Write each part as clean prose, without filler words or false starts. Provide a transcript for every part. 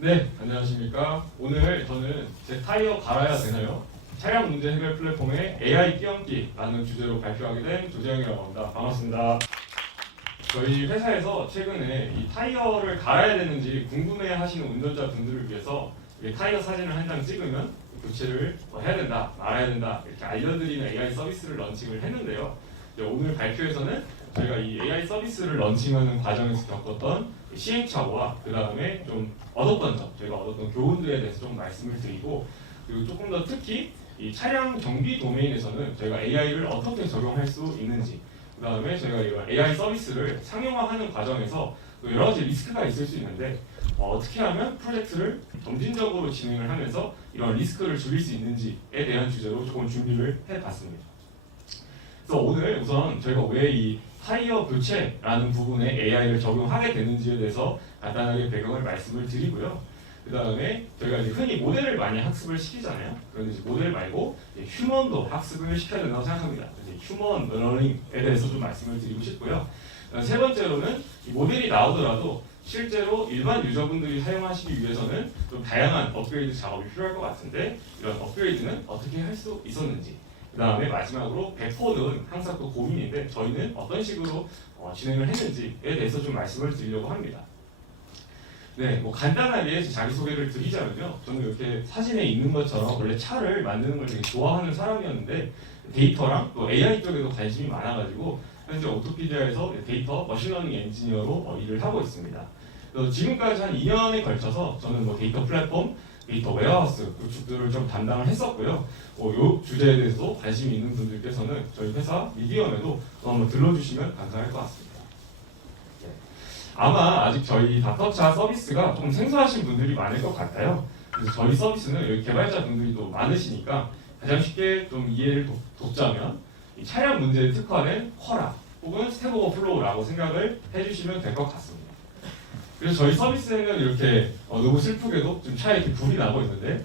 네, 안녕하십니까. 오늘 저는 제 타이어 갈아야 되나요? 차량 문제 해결 플랫폼의 AI 끼얹기라는 주제로 발표하게 된 조재영이라고 합니다. 반갑습니다. 저희 회사에서 최근에 이 타이어를 갈아야 되는지 궁금해 하시는 운전자분들을 위해서 이 타이어 사진을 한 장 찍으면 교체를 해야 된다, 말아야 된다 이렇게 알려드리는 AI 서비스를 런칭을 했는데요. 오늘 발표에서는 저희가 이 AI 서비스를 런칭하는 과정에서 겪었던 시행착오와 그 다음에 좀 얻었던 점, 저희가 얻었던 교훈들에 대해서 좀 말씀을 드리고, 그리고 조금 더 특히 이 차량 정비 도메인에서는 저희가 AI를 어떻게 적용할 수 있는지, 그 다음에 저희가 이런 AI 서비스를 상용화하는 과정에서 또 여러 가지 리스크가 있을 수 있는데 어떻게 하면 프로젝트를 점진적으로 진행을 하면서 이런 리스크를 줄일 수 있는지에 대한 주제로 조금 준비를 해봤습니다. 그래서 오늘 우선 저희가 왜 이 타이어 교체라는 부분에 AI를 적용하게 되는지에 대해서 간단하게 배경을 말씀을 드리고요. 그 다음에 저희가 이제 흔히 모델을 많이 학습을 시키잖아요. 그런데 이제 모델 말고 이제 휴먼도 학습을 시켜야 된다고 생각합니다. 이제 휴먼 러닝에 대해서 좀 말씀을 드리고 싶고요. 세 번째로는 이 모델이 나오더라도 실제로 일반 유저분들이 사용하시기 위해서는 좀 다양한 업그레이드 작업이 필요할 것 같은데 이런 업그레이드는 어떻게 할 수 있었는지, 그 다음에 마지막으로 배포는 항상 또 고민인데 저희는 어떤 식으로 진행을 했는지에 대해서 좀 말씀을 드리려고 합니다. 네, 뭐 간단하게 자기소개를 드리자면요. 저는 이렇게 사진에 있는 것처럼 원래 차를 만드는 걸 되게 좋아하는 사람이었는데 데이터랑 또 AI 쪽에도 관심이 많아가지고 현재 오토피디아에서 데이터 머신러닝 엔지니어로 일을 하고 있습니다. 그래서 지금까지 한 2년에 걸쳐서 저는 뭐 데이터 플랫폼, 데이터 웨어하우스 구축들을 좀 담당을 했었고요. 이 주제에 대해서 관심이 있는 분들께서는 저희 회사 미디엄에도 한번 들러주시면 감사할 것 같습니다. 네. 아마 아직 저희 닥터차 서비스가 조금 생소하신 분들이 많을 것 같아요. 그래서 저희 서비스는 여기 개발자 분들이 또 많으시니까 가장 쉽게 좀 이해를 돕자면 이 차량 문제에 특화된 쿼라 혹은 스택 오버플로우라고 생각을 해주시면 될 것 같습니다. 그래서 저희 서비스에는 이렇게 너무 슬프게도 좀 차에 이렇게 불이 나고 있는데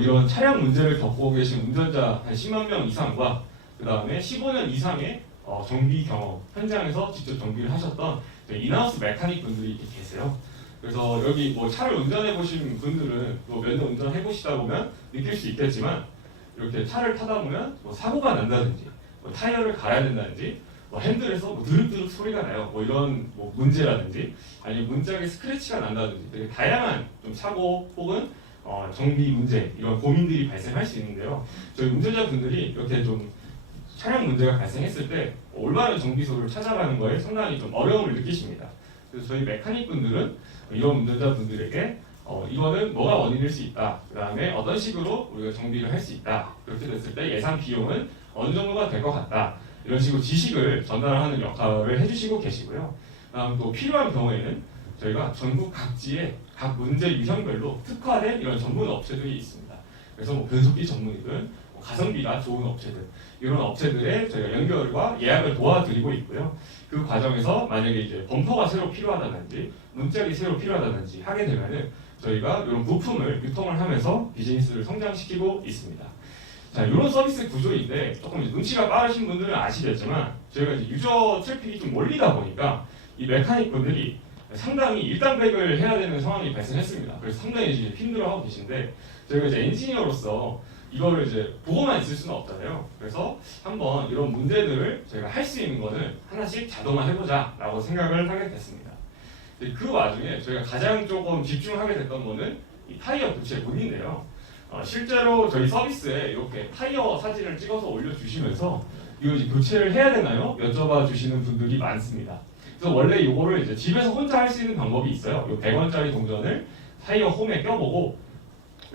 이런 차량 문제를 겪고 계신 운전자 한 10만 명 이상과 그 다음에 15년 이상의 정비 경험, 현장에서 직접 정비를 하셨던 인하우스 메카닉 분들이 이렇게 계세요. 그래서 여기 뭐 차를 운전해 보신 분들은 뭐 몇 년 운전해 보시다 보면 느낄 수 있겠지만 이렇게 차를 타다 보면 뭐 사고가 난다든지 뭐 타이어를 갈아야 된다든지 뭐 핸들에서 뭐 드륵드륵 소리가 나요. 뭐 이런 뭐 문제라든지 아니면 문짝에 스크래치가 난다든지 되게 다양한 좀 사고 혹은 정비 문제 이런 고민들이 발생할 수 있는데요. 저희 운전자분들이 이렇게 좀 차량 문제가 발생했을 때 올바른 정비소를 찾아가는 거에 상당히 좀 어려움을 느끼십니다. 그래서 저희 메카닉 분들은 이런 운전자분들에게 이거는 뭐가 원인일 수 있다. 그 다음에 어떤 식으로 우리가 정비를 할 수 있다. 그렇게 됐을 때 예상 비용은 어느 정도가 될 것 같다. 이런 식으로 지식을 전달하는 역할을 해주시고 계시고요. 다음 또 필요한 경우에는 저희가 전국 각지에 각 문제 유형별로 특화된 이런 전문 업체들이 있습니다. 그래서 뭐 변속기 전문이든 뭐 가성비가 좋은 업체들 이런 업체들의 저희가 연결과 예약을 도와드리고 있고요. 그 과정에서 만약에 이제 범퍼가 새로 필요하다든지 문짝이 새로 필요하다든지 하게 되면은 저희가 이런 부품을 유통을 하면서 비즈니스를 성장시키고 있습니다. 자, 이런 서비스 구조인데 조금 눈치가 빠르신 분들은 아시겠지만 저희가 이제 유저 트래픽이 좀 몰리다 보니까 이 메카닉 분들이 상당히 일당백을 해야 되는 상황이 발생했습니다. 그래서 상당히 이제 힘들어하고 계신데 저희가 이제 엔지니어로서 이거를 이제 보고만 있을 수는 없잖아요. 그래서 한번 이런 문제들을 저희가 할 수 있는 거는 하나씩 자동화해보자라고 생각을 하게 됐습니다. 그 와중에 저희가 가장 조금 집중하게 됐던 거는 이 타이어 교체 문인데요. 실제로 저희 서비스에 이렇게 타이어 사진을 찍어서 올려주시면서 이거 이제 교체를 해야 되나요? 여쭤봐 주시는 분들이 많습니다. 그래서 원래 이거를 이제 집에서 혼자 할 수 있는 방법이 있어요. 이 100원짜리 동전을 타이어 홈에 껴보고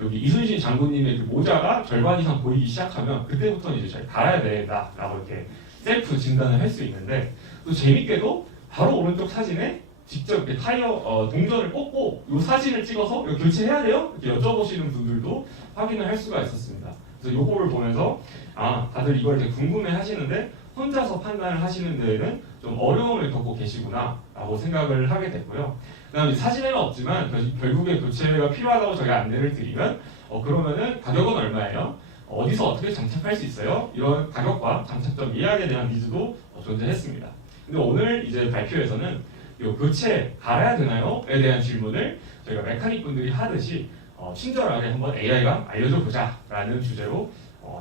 여기 이순신 장군님의 그 모자가 절반 이상 보이기 시작하면 그때부터는 이제 잘 갈아야 된다라고 이렇게 셀프 진단을 할 수 있는데 또 재밌게도 바로 오른쪽 사진에 직접 이렇게 타이어 동전을 꽂고 이 사진을 찍어서 이거 교체해야 돼요? 이렇게 여쭤보시는 분들도 확인을 할 수가 있었습니다. 그래서 이거를 보면서 다들 이걸 되게 궁금해 하시는데 혼자서 판단을 하시는 데에는 좀 어려움을 겪고 계시구나 라고 생각을 하게 됐고요. 그 다음에 사진에는 없지만 결국에 교체가 필요하다고 저희가 안내를 드리면 그러면은 가격은 얼마예요? 어디서 어떻게 장착할 수 있어요? 이런 가격과 장착점 예약에 대한 니즈도 존재했습니다. 근데 오늘 이제 발표에서는 이 교체 갈아야 되나요?에 대한 질문을 저희가 메카닉 분들이 하듯이 친절하게 한번 AI가 알려줘 보자라는 주제로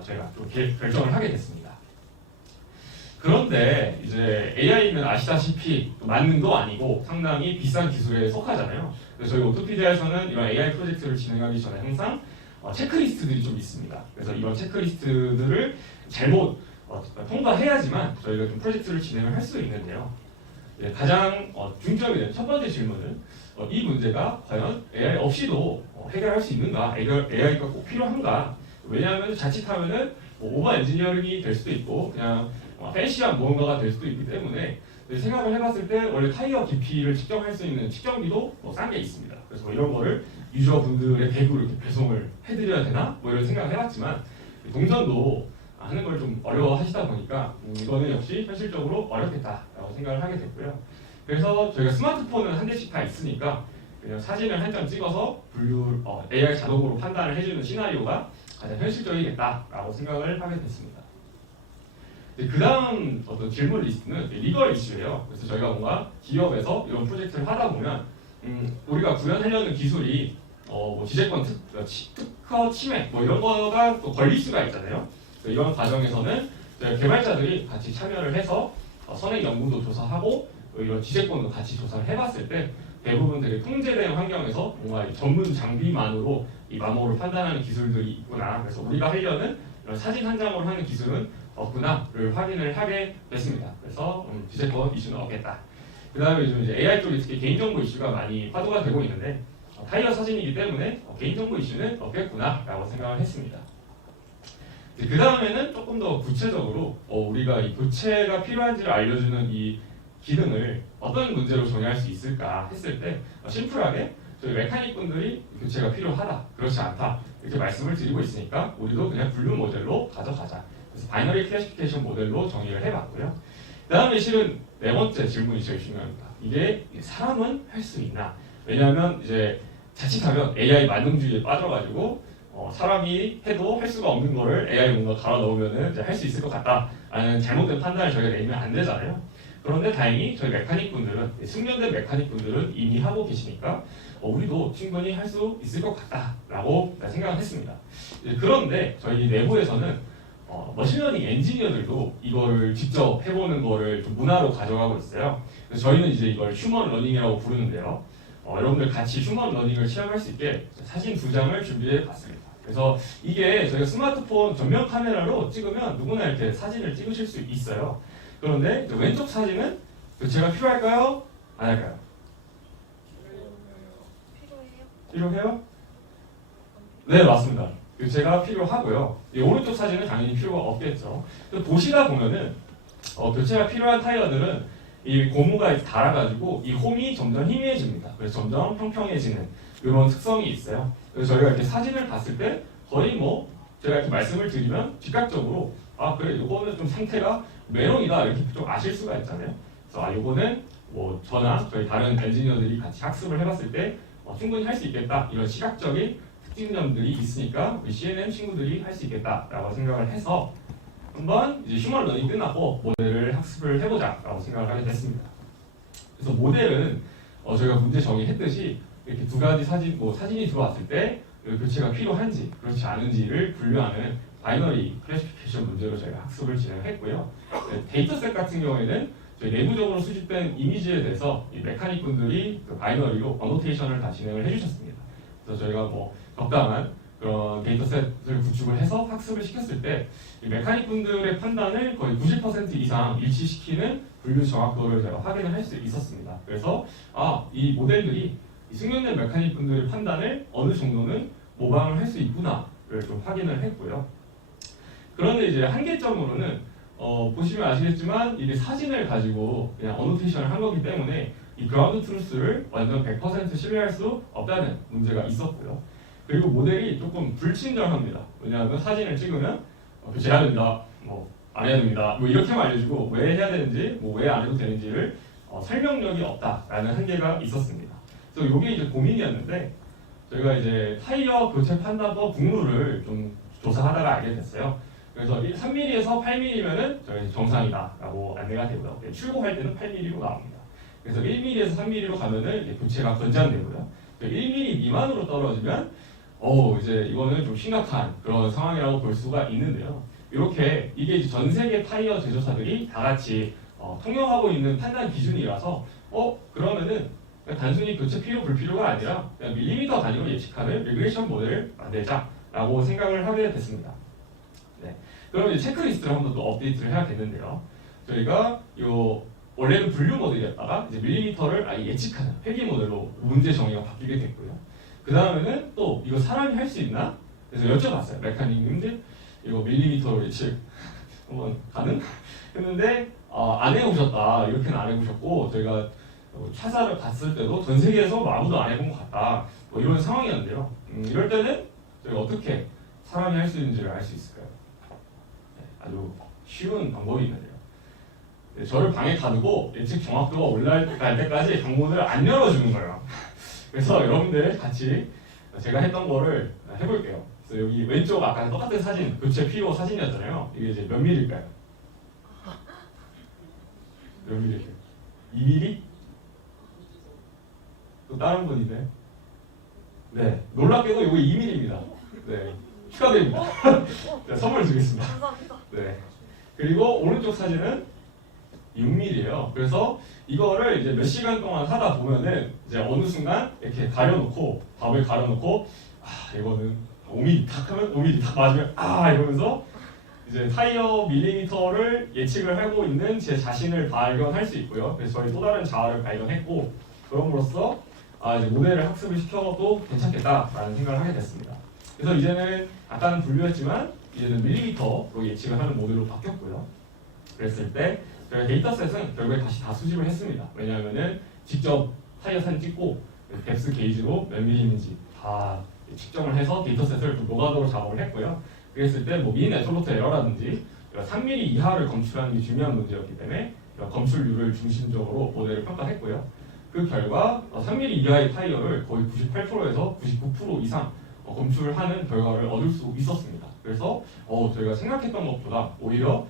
저희가 또 결정을 하게 됐습니다. 그런데 이제 AI는 아시다시피 만능도 아니고 상당히 비싼 기술에 속하잖아요. 그래서 저희 오토피디아에서는 이런 AI 프로젝트를 진행하기 전에 항상 체크리스트들이 좀 있습니다. 그래서 이런 체크리스트들을 잘못 통과해야지만 저희가 좀 프로젝트를 진행을 할 수 있는데요. 가장 중점이 되는 첫 번째 질문은 이 문제가 과연 AI 없이도 해결할 수 있는가? AI가 꼭 필요한가? 왜냐하면 자칫하면은 오버 엔지니어링이 될 수도 있고 그냥 팬시한 무언가가 될 수도 있기 때문에 생각을 해봤을 때 원래 타이어 깊이를 측정할 수 있는 측정기도 싼 게 있습니다. 그래서 이런 거를 유저분들의 댁으로 이렇게 배송을 해드려야 되나? 이런 생각을 해봤지만 동전도 하는 걸 좀 어려워하시다 보니까 이거는 역시 현실적으로 어렵겠다라고 생각을 하게 됐고요. 그래서 저희가 스마트폰은 한 대씩 다 있으니까 그냥 사진을 한 장 찍어서 AI 자동으로 판단을 해주는 시나리오가 가장 현실적이겠다라고 생각을 하게 됐습니다. 그 다음 어떤 질문 리스트는 리걸 이슈예요. 그래서 저희가 뭔가 기업에서 이런 프로젝트를 하다 보면 우리가 구현하려는 기술이 뭐 지재권 특허 침해 뭐 이런 거가 또 걸릴 수가 있잖아요. 이런 과정에서는 개발자들이 같이 참여를 해서 선행 연구도 조사하고 이런 지재권도 같이 조사를 해봤을 때 대부분 되게 통제된 환경에서 뭔가 전문 장비만으로 이 마모를 판단하는 기술들이 있구나. 그래서 우리가 하려는 이런 사진 한 장으로 하는 기술은 없구나를 확인을 하게 됐습니다. 그래서 지재권 이슈는 없겠다. 그 다음에 요즘 이제 AI 쪽이 특히 개인정보 이슈가 많이 화두가 되고 있는데 타이어 사진이기 때문에 개인정보 이슈는 없겠구나라고 생각을 했습니다. 그 다음에는 조금 더 구체적으로 우리가 이 교체가 필요한지를 알려주는 이 기능을 어떤 문제로 정의할 수 있을까 했을 때 심플하게 저희 메카닉 분들이 교체가 필요하다, 그렇지 않다 이렇게 말씀을 드리고 있으니까 우리도 그냥 분류 모델로 가져가자. 그래서 바이너리 클래시피케이션 모델로 정의를 해봤고요. 그 다음에 실은 네 번째 질문이 제일 중요합니다. 이게 사람은 할 수 있나? 왜냐하면 이제 자칫하면 AI 만능주의에 빠져가지고 사람이 해도 할 수가 없는 거를 AI 뭔가 갈아 넣으면 할 수 있을 것 같다라는 잘못된 판단을 저희가 내면 안 되잖아요. 그런데 다행히 저희 메카닉 분들은 숙련된 메카닉 분들은 이미 하고 계시니까 우리도 충분히 할 수 있을 것 같다라고 생각을 했습니다. 그런데 저희 내부에서는 머신러닝 엔지니어들도 이거를 직접 해보는 거를 좀 문화로 가져가고 있어요. 그래서 저희는 이제 이걸 휴먼 러닝이라고 부르는데요. 여러분들 같이 휴먼 러닝을 체험할 수 있게 사진 2장을 준비해 봤습니다. 그래서 이게 저희가 스마트폰 전면 카메라로 찍으면 누구나 이렇게 사진을 찍으실 수 있어요. 그런데 왼쪽 사진은 교체가 필요할까요? 안 할까요? 필요해요? 네, 맞습니다. 교체가 필요하고요. 이 오른쪽 사진은 당연히 필요가 없겠죠. 보시다 보면은 교체가 필요한 타이어들은 이 고무가 닳아가지고 이 홈이 점점 희미해집니다. 그래서 점점 평평해지는 이런 특성이 있어요. 그래서 저희가 이렇게 사진을 봤을 때 거의 뭐 제가 이렇게 말씀을 드리면 즉각적으로 그래 이거는 좀 상태가 메롱이다 이렇게 좀 아실 수가 있잖아요. 그래서 이거는 뭐 저나 저희 다른 엔지니어들이 같이 학습을 해봤을 때 충분히 할 수 있겠다 이런 시각적인 특징점들이 있으니까 우리 CNN 친구들이 할 수 있겠다라고 생각을 해서 한번 이제 휴먼 러닝 끝나고 모델을 학습을 해보자라고 생각을 하게 됐습니다. 그래서 모델은 저희가 문제 정의했듯이 이렇게 두 가지 사진이 들어왔을 때 교체가 필요한지 그렇지 않은지를 분류하는 바이너리 클래시피케이션 문제로 저희가 학습을 진행했고요. 데이터셋 같은 경우에는 저희 내부적으로 수집된 이미지에 대해서 이 메카닉 분들이 그 바이너리로 어노테이션을 다 진행을 해주셨습니다. 그래서 저희가 뭐 적당한 그런 데이터셋을 구축을 해서 학습을 시켰을 때 이 메카닉 분들의 판단을 거의 90% 이상 일치시키는 분류 정확도를 제가 확인을 할 수 있었습니다. 그래서 이 모델들이 이 숙련된 메카닉 분들의 판단을 어느 정도는 모방을 할 수 있구나를 좀 확인을 했고요. 그런데 이제 한계점으로는 보시면 아시겠지만 이게 사진을 가지고 그냥 어노테이션을 한 거기 때문에 이 그라운드 트루스를 완전 100% 신뢰할 수 없다는 문제가 있었고요. 그리고 모델이 조금 불친절합니다. 왜냐하면 사진을 찍으면 교체해야 됩니다, 뭐 안 해야 됩니다, 뭐 이렇게만 알려주고 왜 해야 되는지, 뭐 왜 안 해도 되는지를 설명력이 없다라는 한계가 있었습니다. 그래서 이게 이제 고민이었는데 저희가 이제 타이어 교체 판단법 국룰을 좀 조사하다가 알게 됐어요. 그래서 3mm에서 8mm면은 저희 정상이다라고 안내가 되고요. 출고할 때는 8mm로 나옵니다. 그래서 1mm에서 3mm로 가면은 교체가 권장되고요. 1mm 미만으로 떨어지면 이제 이거는 좀 심각한 그런 상황이라고 볼 수가 있는데요. 이렇게 이게 이제 전 세계 타이어 제조사들이 다 같이 통용하고 있는 판단 기준이라서 그러면은 그냥 단순히 교체 필요 불필요가 아니라 그냥 밀리미터 단위로 예측하는 리그레이션 모델을 만들자라고 생각을 하게 됐습니다. 네. 그럼 이제 체크리스트를 한번 더 업데이트를 해야겠는데요. 저희가 원래는 분류 모델이었다가 이제 밀리미터를 아예 예측하는 회귀 모델로 문제 정의가 바뀌게 됐고요. 그 다음에는 또 이거 사람이 할 수 있나? 그래서 여쭤봤어요. 메카닉님들 이거 밀리미터로 예측 한번 가능? 했는데 안 해보셨다. 이렇게는 안 해보셨고 저희가 차사를 갔을 때도 전 세계에서 아무도 안 해본 것 같다. 뭐 이런 상황이었는데요. 이럴 때는 저희가 어떻게 사람이 할 수 있는지를 알 수 있을까요? 네, 아주 쉬운 방법이 있는데요. 네, 저를 방에 가두고 예측 정확도가 올라갈 때까지 방문을 안 열어주는 거예요. 그래서 여러분들 같이 제가 했던 거를 해볼게요. 그래서 여기 왼쪽 아까 똑같은 사진, 교체 필요 사진이었잖아요. 이게 이제 몇 밀일까요? 몇 밀일까요? 2mm? 또 다른 분인데? 네, 놀랍게도 이거 2mm입니다. 네, 축하드립니다. 네, 선물 드리겠습니다. 감사합니다. 네. 그리고 오른쪽 사진은 6mm예요. 그래서 이거를 이제 몇 시간 동안 하다 보면은 이제 어느 순간 이렇게 가려놓고 밥을 가려놓고 이거는 5mm 탁 하면 5mm 탁 맞으면 이러면서 이제 타이어 밀리미터를 예측을 하고 있는 제 자신을 발견할 수 있고요. 그래서 저희 또 다른 자아를 발견했고 그럼으로써 이제 모델을 학습을 시켜도 괜찮겠다라는 생각을 하게 됐습니다. 그래서 이제는 아까는 분류했지만 이제는 밀리미터로 예측을 하는 모델로 바뀌었고요. 그랬을 때 저희 데이터셋은 결국에 다시 다 수집을 했습니다. 왜냐하면은 직접 타이어 사진 찍고 뎁스 게이지로 몇 밀리인지 다 측정을 해서 데이터셋을 좀 노가다로 작업을 했고요. 그랬을 때 미니 네트워크 에러라든지 3mm 이하를 검출하는 게 중요한 문제였기 때문에 검출률을 중심적으로 모델을 평가했고요. 그 결과 3mm 이하의 타이어를 거의 98%에서 99% 이상 검출하는 결과를 얻을 수 있었습니다. 그래서 저희가 생각했던 것보다 오히려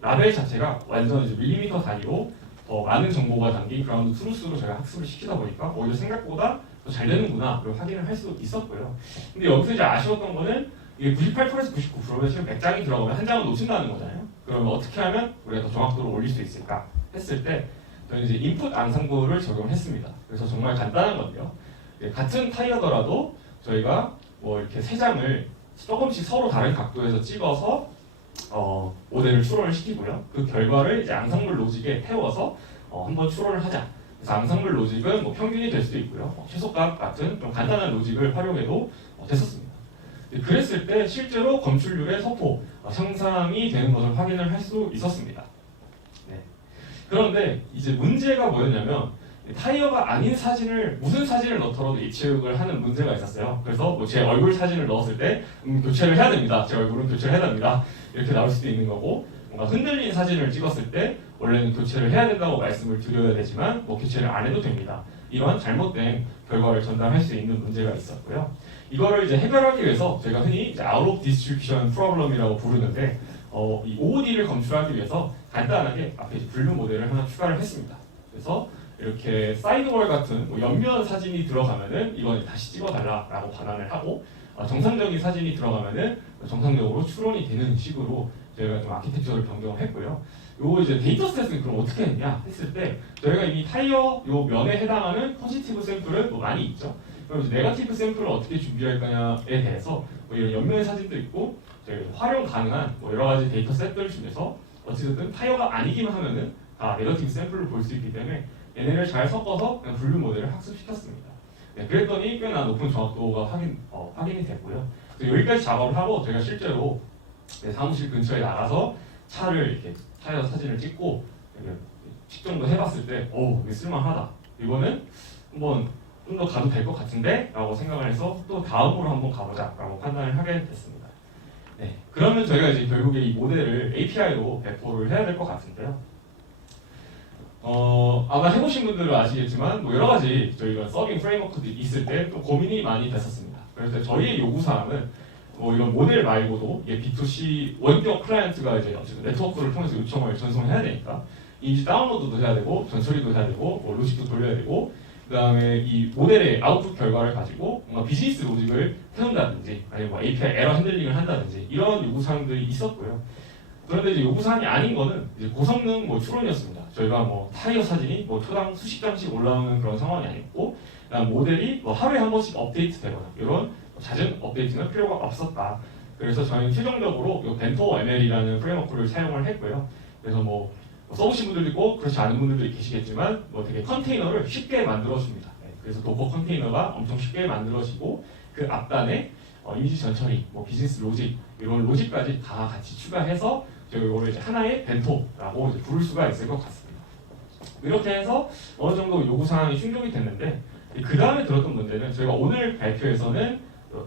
라벨 자체가 완전 이제 밀리미터 단위로 더 많은 정보가 담긴 그라운드 트루스로 저희가 학습을 시키다 보니까 오히려 생각보다 더 잘 되는구나를 확인을 할 수 있었고요. 근데 여기서 이제 아쉬웠던 거는 이게 98%에서 99%면 지금 100장이 들어가면 한 장을 놓친다는 거잖아요. 그러면 어떻게 하면 우리가 더 정확도를 올릴 수 있을까 했을 때 저희는 이제 인풋 앙상블을 적용했습니다. 그래서 정말 간단한 건데요. 같은 타이어더라도 저희가 이렇게 세 장을 조금씩 서로 다른 각도에서 찍어서 모델을 추론을 시키고요. 그 결과를 이제 앙상블 로직에 태워서 한번 추론을 하자. 그래서 앙상블 로직은 평균이 될 수도 있고요. 최소값 같은 좀 간단한 로직을 활용해도 됐었습니다. 그랬을 때 실제로 검출률의 소폭 향상이 되는 것을 확인을 할 수 있었습니다. 네. 그런데 이제 문제가 뭐였냐면 타이어가 아닌 사진을 무슨 사진을 넣더라도 예측을 하는 문제가 있었어요. 그래서 제 얼굴 사진을 넣었을 때 교체를 해야 됩니다. 제 얼굴은 교체를 해야 됩니다. 이렇게 나올 수도 있는 거고 뭔가 흔들린 사진을 찍었을 때 원래는 교체를 해야 된다고 말씀을 드려야 되지만 교체를 안 해도 됩니다. 이런 잘못된 결과를 전달할 수 있는 문제가 있었고요. 이거를 이제 해결하기 위해서 저희가 흔히 이제 out of distribution problem이라고 부르는데 이 OOD를 검출하기 위해서 간단하게 앞에 분류 모델을 하나 추가를 했습니다. 그래서 이렇게 사이드월 같은 옆면 사진이 들어가면은 이건 다시 찍어달라라고 반환을 하고 정상적인 사진이 들어가면은 정상적으로 추론이 되는 식으로 저희가 좀 아키텍처를 변경을 했고요. 요 이제 데이터셋은 그럼 어떻게 했냐 했을 때 저희가 이미 타이어 요 면에 해당하는 포지티브 샘플은 많이 있죠. 그럼 이제 네거티브 샘플을 어떻게 준비할 거냐에 대해서 이런 옆면 사진도 있고 활용 가능한 여러 가지 데이터셋들 중에서 어찌됐든 타이어가 아니기만 하면은 다 네거티브 샘플을 볼 수 있기 때문에 얘네를 잘 섞어서 그냥 분류 모델을 학습시켰습니다. 네, 그랬더니 꽤나 높은 정확도가 확인이 됐고요. 그래서 여기까지 작업을 하고 저희가 실제로 사무실 근처에 나가서 차를 이렇게 타이어 사진을 찍고 측정도 해봤을 때, 이게 쓸만하다. 이거는 한번 좀 더 가도 될 것 같은데? 라고 생각을 해서 또 다음으로 한번 가보자 라고 판단을 하게 됐습니다. 네, 그러면 저희가 이제 결국에 이 모델을 API로 배포를 해야 될 것 같은데요. 아마 해보신 분들은 아시겠지만 여러 가지 저희가 서빙 프레임워크들이 있을 때 또 고민이 많이 됐었습니다. 그래서 저희의 요구사항은 이런 모델 말고도 B2C 원격 클라이언트가 이제 어쨌든 네트워크를 통해서 요청을 전송해야 되니까 인지 다운로드도 해야 되고 전처리도 해야 되고 로직도 돌려야 되고 그다음에 이 모델의 아웃풋 결과를 가지고 뭔가 비즈니스 로직을 태운다든지 아니면 뭐 API 에러 핸들링을 한다든지 이런 요구사항들이 있었고요. 그런데 이제 요구사항이 아닌 거는 이제 고성능 뭐 추론이었습니다. 저희가 뭐 타이어 사진이 뭐 초당 수십 장씩 올라오는 그런 상황이 아니었고, 그다음 모델이 뭐 하루에 한 번씩 업데이트되거나 이런 잦은 업데이트는 필요가 없었다. 그래서 저희는 최종적으로 이 벤토 ML이라는 프레임워크를 사용을 했고요. 그래서 뭐 써보신 분들도 있고 그렇지 않은 분들도 계시겠지만 뭐 되게 컨테이너를 쉽게 만들어줍니다. 그래서 도커 컨테이너가 엄청 쉽게 만들어지고 그 앞단에 이미지 전처리, 뭐 비즈니스 로직 이런 로직까지 다 같이 추가해서 저희 이거를 이제 하나의 벤토라고 이제 부를 수가 있을 것 같습니다. 이렇게 해서 어느 정도 요구 사항이 충족이 됐는데 그 다음에 들었던 문제는 저희가 오늘 발표에서는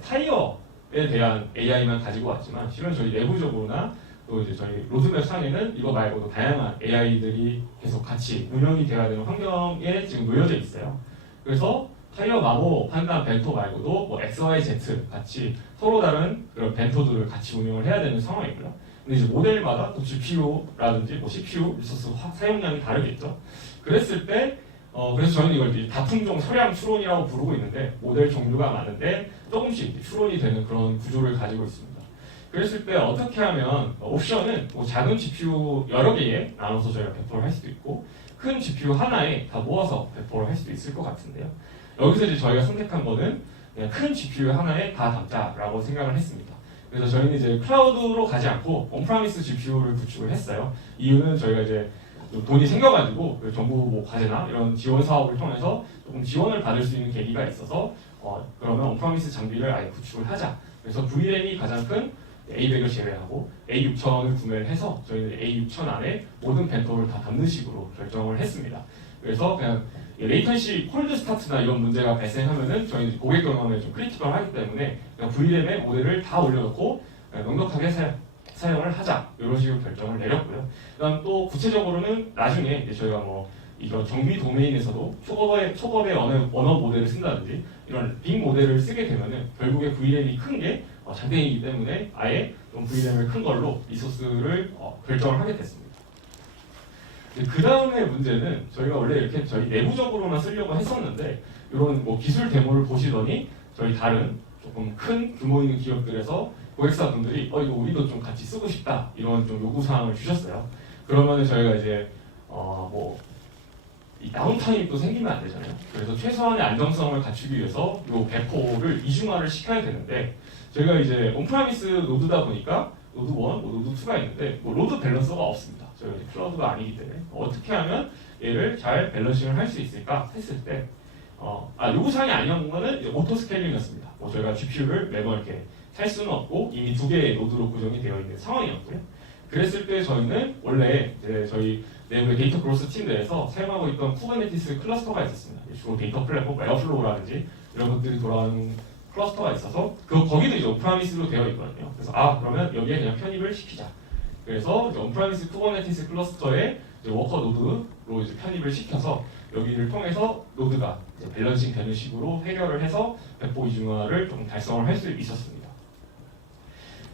타이어에 대한 AI만 가지고 왔지만 실은 저희 내부적으로나 또 이제 저희 로드맵 상에는 이거 말고도 다양한 AI들이 계속 같이 운영이 돼야 되는 환경에 지금 놓여져 있어요. 그래서 타이어 마모 판단 벤토 말고도 뭐 XYZ 같이 서로 다른 그런 벤토들을 같이 운영을 해야 되는 상황이고요. 근데 이제 모델마다 또 GPU라든지 뭐 CPU 리소스 사용량이 다르겠죠. 그랬을 때 그래서 저희는 이걸 이제 다품종 소량 추론이라고 부르고 있는데 모델 종류가 많은데 조금씩 추론이 되는 그런 구조를 가지고 있습니다. 그랬을 때 어떻게 하면 옵션은 뭐 작은 GPU 여러 개에 나눠서 저희가 배포를 할 수도 있고 큰 GPU 하나에 다 모아서 배포를 할 수도 있을 것 같은데요. 여기서 이제 저희가 선택한 거는 그냥 큰 GPU 하나에 다 담자라고 생각을 했습니다. 그래서 저희는 이제 클라우드로 가지 않고 온프라미스 GPU를 구축을 했어요. 이유는 저희가 이제 돈이 생겨가지고 정부 뭐 과제나 이런 지원 사업을 통해서 조금 지원을 받을 수 있는 계기가 있어서 그러면 온프라미스 장비를 아예 구축을 하자. 그래서 VRAM이 가장 큰 A100을 제외하고 A6000을 구매를 해서 저희는 A6000 안에 모든 벤토를 다 담는 식으로 결정을 했습니다. 그래서 그냥 레이턴시 콜드 스타트나 이런 문제가 발생하면은 저희는 고객 경험에 좀 크리티컬하기 때문에 그냥 VRAM에 모델을 다 올려놓고 넉넉하게 사용을 하자 이런 식으로 결정을 내렸고요. 그다음 또 구체적으로는 나중에 이제 저희가 뭐 이런 정비 도메인에서도 초급의 언어 모델을 쓴다든지 이런 빅 모델을 쓰게 되면은 결국에 VRAM이 큰 게 장땡이기 때문에 아예 좀 VRAM을 큰 걸로 리소스를 결정을 하게 됐습니다. 그 다음에 문제는 저희가 원래 이렇게 저희 내부적으로만 쓰려고 했었는데 이런 뭐 기술 데모를 보시더니 저희 다른 조금 큰 규모 있는 기업들에서 고객사분들이 이거 우리도 좀 같이 쓰고 싶다 이런 좀 요구 사항을 주셨어요. 그러면은 저희가 이제 이 다운타임이 또 생기면 안 되잖아요. 그래서 최소한의 안정성을 갖추기 위해서 이 배포를 이중화를 시켜야 되는데 저희가 이제 온프라미스 노드다 보니까 노드 1, 노드 2가 있는데 뭐 로드 밸런서가 없습니다. 저희가 이제 클라우드가 아니기 때문에 어떻게 하면 얘를 잘 밸런싱을 할 수 있을까 했을 때 요구사항이 아니었던 거는 오토 스케일링이었습니다. 저희가 GPU를 매번 이렇게 살 수는 없고 이미 두 개의 노드로 구성이 되어 있는 상황이었고요. 그랬을 때 저희는 원래 이제 저희 내부의 데이터 그로스 팀 내에서 사용하고 있던 쿠버네티스 클러스터가 있었습니다. 주로 데이터 플랫폼, 에어플로우라든지 이런 것들이 돌아가는 클러스터가 있어서 거기도 이제 온프라미스로 되어 있거든요. 그래서 그러면 여기에 그냥 편입을 시키자. 그래서 이제 온프라미스 쿠버네티스 클러스터에 이제 워커 노드로 이제 편입을 시켜서 여기를 통해서 노드가 이제 밸런싱 되는 식으로 해결을 해서 배포 이중화를 좀 달성을 할 수 있었습니다.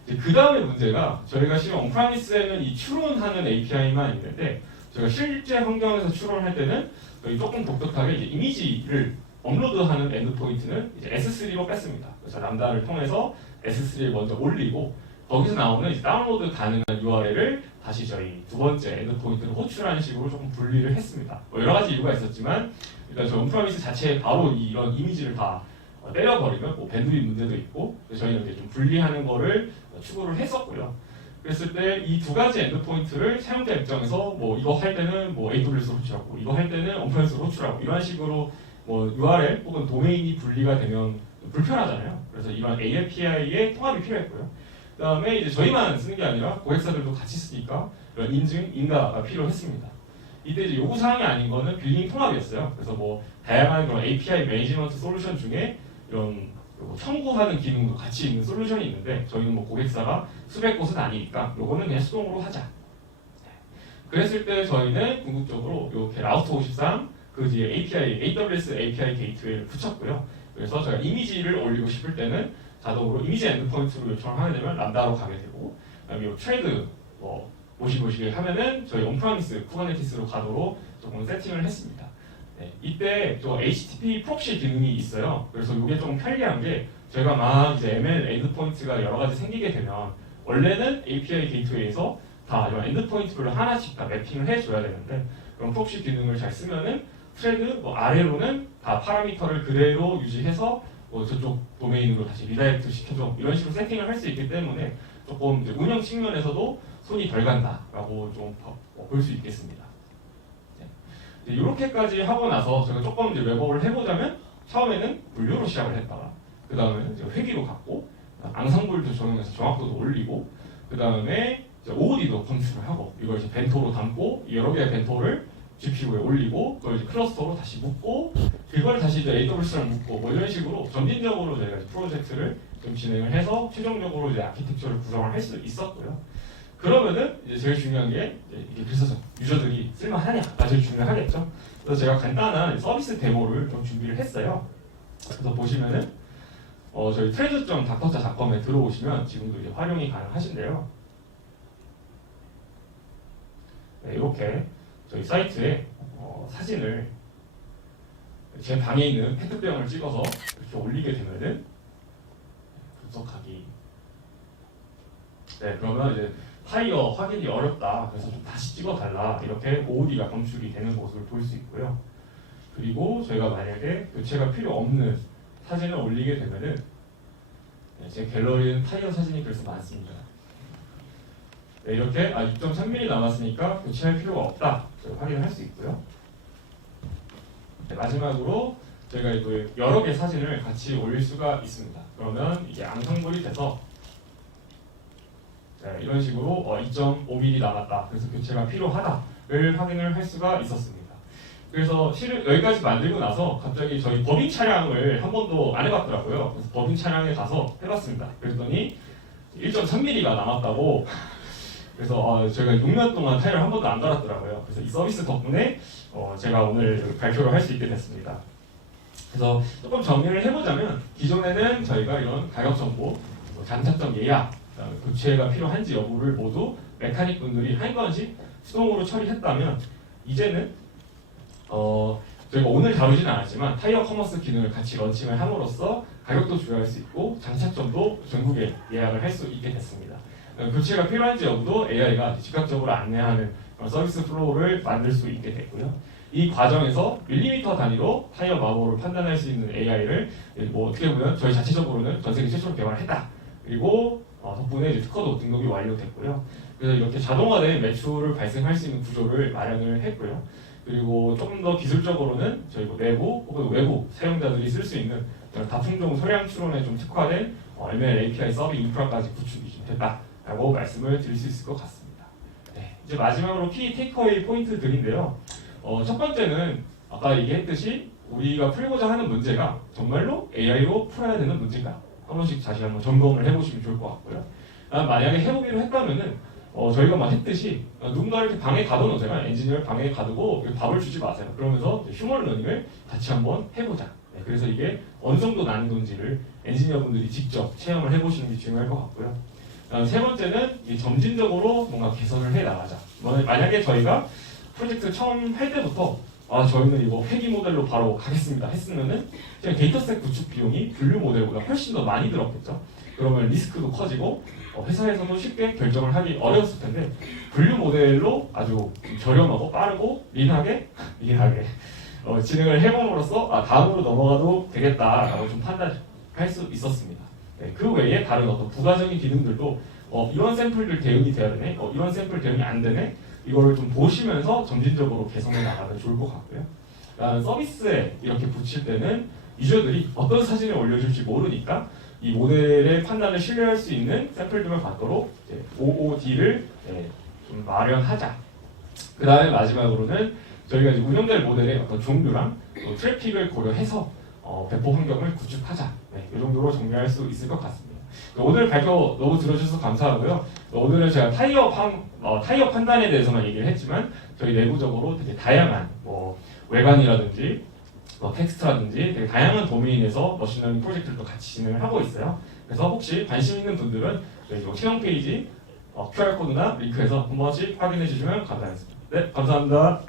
그 다음에 문제가 저희가 실은 온프라미스에는 이 추론하는 API만 있는데 저희가 실제 환경에서 추론할 때는 저희 조금 독특하게 이제 이미지를 업로드하는 엔드포인트는 이제 S3로 뺐습니다. 그래서 람다를 통해서 S3에 먼저 올리고 거기서 나오는 이제 다운로드 가능한 URL을 다시 저희 두 번째 엔드포인트로 호출하는 식으로 조금 분리를 했습니다. 여러 가지 이유가 있었지만 일단 저희 온프라미스 자체에 바로 이런 이미지를 다 때려버리면 밴드윗 문제도 있고 저희는 이제 좀 분리하는 거를 추구를 했었고요. 그랬을 때 이 두 가지 엔드포인트를 사용자 입장에서 이거 할 때는 AWS로 호출하고 이거 할 때는 온프라미스로 호출하고 이런 식으로 URL 혹은 도메인이 분리가 되면 불편하잖아요. 그래서 이런 API의 통합이 필요했고요. 그 다음에 이제 저희만 쓰는 게 아니라 고객사들도 같이 쓰니까 이런 인증, 인가가 필요했습니다. 이때 이제 요구사항이 아닌 거는 빌링 통합이었어요. 그래서 다양한 그런 API 매니지먼트 솔루션 중에 이런 청구하는 기능도 같이 있는 솔루션이 있는데 저희는 고객사가 수백 곳은 아니니까 요거는 그냥 수동으로 하자. 그랬을 때 저희는 궁극적으로 이렇게 라우터 53 그 뒤에 AWS API 게이트웨이를 붙였고요. 그래서 저희가 이미지를 올리고 싶을 때는 자동으로 이미지 엔드포인트로 요청을 하게 되면 람다로 가게 되고 그다음에 트레이드 보시게 하면은 저희 온프라미스 쿠버네티스로 가도록 조금 세팅을 했습니다. 네, 이때 저 HTTP 프록시 기능이 있어요. 그래서 이게 좀 편리한 게 저희가 막 이제 ML 엔드포인트가 여러 가지 생기게 되면 원래는 API 게이트웨이에서 다 이런 엔드포인트별로 하나씩 다 매핑을 해줘야 되는데 그럼 프록시 기능을 잘 쓰면은 트레드 뭐 아래로는 다 파라미터를 그대로 유지해서 뭐 저쪽 도메인으로 다시 리다이렉트 시켜줘 이런 식으로 세팅을 할 수 있기 때문에 조금 이제 운영 측면에서도 손이 덜 간다라고 좀 볼 수 있겠습니다. 이렇게까지 하고 나서 제가 조금 이제 웹업을 해보자면 처음에는 분류로 시작을 했다가 그 다음에 회기로 갔고 앙상블도 적용해서 정확도도 올리고 그 다음에 OOD도 검출을 하고 이걸 이제 벤토로 담고 여러 개의 벤토를 GPU에 올리고 그걸 이제 클러스터로 다시 묶고 그걸 다시 이제 AWS랑 묶고 뭐 이런 식으로 점진적으로 저희가 프로젝트를 좀 진행을 해서 최종적으로 이제 아키텍처를 구성을 할 수 있었고요. 그러면은 이제 제일 중요한 게 이게 그래서 유저들이 쓸만하냐가 제일 중요하겠죠. 그래서 제가 간단한 서비스 데모를 좀 준비를 했어요. 그래서 보시면은 저희 treasure.닥터차.com에 들어오시면 지금도 이제 활용이 가능하신데요. 네, 이렇게 저희 사이트에 사진을 제 방에 있는 페트병을 찍어서 이렇게 올리게 되면은 분석하기. 네, 그러면 이제 타이어 확인이 어렵다. 그래서 좀 다시 찍어달라. 이렇게 OOD가 검출이 되는 모습을 볼 수 있고요. 그리고 저희가 만약에 교체가 필요 없는 사진을 올리게 되면은 제 갤러리는 타이어 사진이 그래서 많습니다. 네, 이렇게 6.3mm 남았으니까 교체할 필요가 없다. 확인을 할 수 있고요. 네, 마지막으로 저희가 또 여러 개 사진을 같이 올릴 수가 있습니다. 그러면 이게 앙상블이 돼서 네, 이런 식으로 2.5mm 남았다. 그래서 교체가 필요하다를 확인을 할 수가 있었습니다. 그래서 실은 여기까지 만들고 나서 갑자기 저희 법인 차량을 한 번도 안 해봤더라고요. 그래서 법인 차량에 가서 해봤습니다. 그랬더니 1.3mm가 남았다고. 그래서 저희가 6년 동안 타이어를 한 번도 안 달았더라고요. 그래서 이 서비스 덕분에 제가 오늘 발표를 할 수 있게 됐습니다. 그래서 조금 정리를 해보자면 기존에는 저희가 이런 가격 정보, 장착점 예약, 교체가 필요한지 여부를 모두 메카닉 분들이 한 건씩 수동으로 처리했다면 이제는 저희가 오늘 다루지는 않았지만 타이어 커머스 기능을 같이 런칭을 함으로써 가격도 조회할 수 있고 장착점도 전국에 예약을 할 수 있게 됐습니다. 교체가 필요한지 여부도 AI가 즉각적으로 안내하는 서비스 플로우를 만들 수 있게 됐고요. 이 과정에서 밀리미터 단위로 타이어 마모를 판단할 수 있는 AI를 뭐 어떻게 보면 저희 자체적으로는 전 세계 최초로 개발했다. 그리고 덕분에 이제 특허도 등록이 완료됐고요. 그래서 이렇게 자동화된 매출을 발생할 수 있는 구조를 마련을 했고요. 그리고 조금 더 기술적으로는 저희 내부 혹은 외부 사용자들이 쓸 수 있는 다품종 소량 추론에 좀 특화된 ML API 서브 인프라까지 구축이 좀 됐다라고 말씀을 드릴 수 있을 것 같습니다. 네, 이제 마지막으로 키 테이크어웨이 포인트들인데요. 첫 번째는 아까 얘기했듯이 우리가 풀고자 하는 문제가 정말로 AI로 풀어야 되는 문제인가? 한 번씩 다시 한번 점검을 해보시면 좋을 것 같고요. 만약에 해보기로 했다면은 저희가 막 했듯이 누군가를 이렇게 방에 가둬놓으세요. 엔지니어를 방에 가두고 밥을 주지 마세요. 그러면서 휴먼 러닝을 같이 한번 해보자. 네, 그래서 이게 어느 정도 난이도인지를 엔지니어분들이 직접 체험을 해보시는 게 중요할 것 같고요. 세 번째는 점진적으로 뭔가 개선을 해 나가자. 만약에 저희가 프로젝트 처음 할 때부터 저희는 이거 회기 모델로 바로 가겠습니다 했으면은 그냥 데이터셋 구축 비용이 분류 모델보다 훨씬 더 많이 들었겠죠. 그러면 리스크도 커지고 회사에서도 쉽게 결정을 하기 어려웠을 텐데 분류 모델로 아주 저렴하고 빠르고 린하게 진행을 해봄으로써 다음으로 넘어가도 되겠다라고 좀 판단할 수 있었습니다. 네, 그 외에 다른 어떤 부가적인 기능들도 이런 샘플들 대응이 돼야 되네, 이런 샘플 대응이 안 되네, 이거를 좀 보시면서 점진적으로 개선해 나가면 좋을 것 같고요. 서비스에 이렇게 붙일 때는 유저들이 어떤 사진을 올려줄지 모르니까 이 모델의 판단을 신뢰할 수 있는 샘플들을 받도록 OOD를 좀 마련하자. 그 다음에 마지막으로는 저희가 이제 운영될 모델의 어떤 종류랑 트래픽을 고려해서 배포 환경을 구축하자. 네, 이 정도로 정리할 수 있을 것 같습니다. 오늘 발표 너무 들어주셔서 감사하고요. 오늘은 제가 타이어 판단에 대해서만 얘기를 했지만 저희 내부적으로 되게 다양한 외관이라든지 텍스트라든지 되게 다양한 도메인에서 머신러닝 프로젝트를 같이 진행을 하고 있어요. 그래서 혹시 관심 있는 분들은 저희 채용 페이지 QR코드나 링크에서 한 번씩 확인해 주시면 감사하겠습니다. 네, 감사합니다.